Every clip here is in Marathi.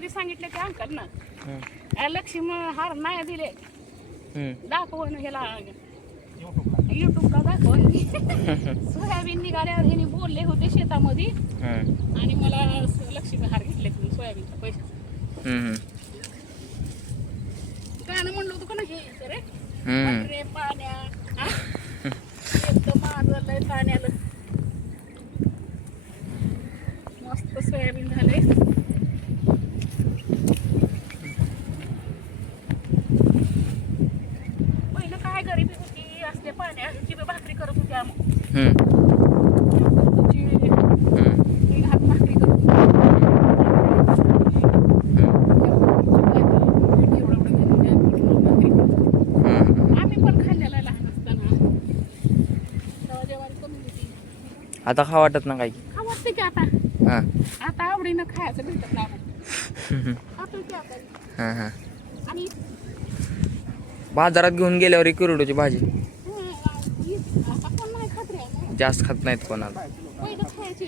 मध्ये सांगितले ते अंकल ना लक्ष्मी हार नाही दिले दाखवून ह्याला युट्यूबला दाखवून सोयाबीन निघाल्यावर ह्याने बोलले होते शेतामध्ये आणि मला लक्ष्मी हार घेतले तुम्ही सोयाबीनच्या पैशाचं गाणं म्हणलं होतं का ना हे रे पाण्या एकदम मारलंय पाण्याला मस्त सोयाबीन झालंय पहिलं काय गरिबी होती असल्या पाण्याची भाकरी करत होती आम्ही हात भाकरी करत आम्ही पण खाल्लेला लहान असताना तेव्हा जेवण कमी होती आता खा वाटत ना काही खा वाटते की आता आता आवडीनं खायचं भेटत नाही खातो की आता आणि बाजारात घेऊन गेल्यावर एक कुरडूची भाजी आता कोण नाही खात रे जास्त खात नाहीत कोणाला पहिलं खायचे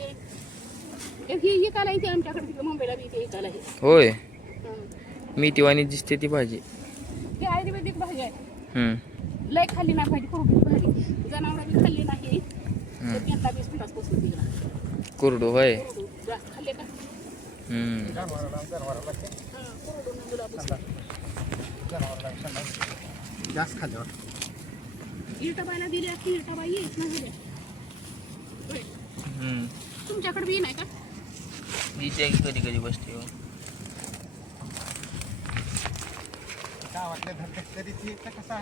ही इकायला येते आमच्याकडे तिकडे मुंबईला बी इथे इकायला होय मी तिवानी दिसते ती भाजी ती आयुर्वेदिक भाजी आहे लय खाल्ली नाही पाहिजे कुरडूची भाजी जनावरं बी खाल्ली नाही तर त्यांना बी संडास बसली तिला कुरडू होय जास्त खाल्ले का कुरडूनं गुलाब जास्त खाल्ल्यावर इरटाबाईला दिल्या की इरटाबाई येत नाही दिल्या तुमच्याकडे बी नाही का कधी कधी बसते काय वाटलं धरते तरी कसं आहे